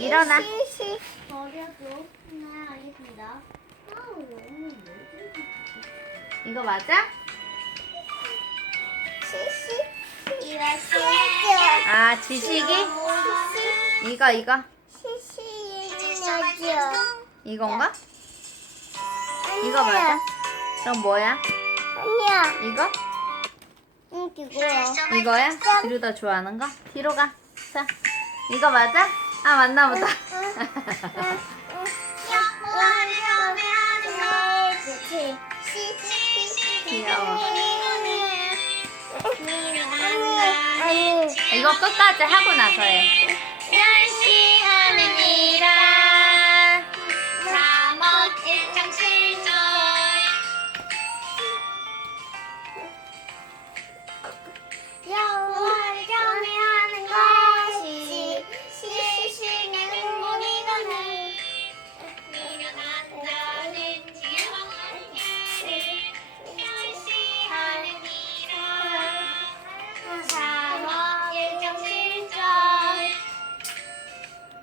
일어나. 이거 맞아? 아 지식이? 이거 이거. 이건가? 이거 맞아? 그럼 뭐야? 아니야. 이거? 응, 이거야. 이거야? 디루다 좋아하는 거? 뒤로 가. 자, 이거 맞아? 아 맞나 보다. 귀여워. 이거 끝까지 하고 나서 해. 열심히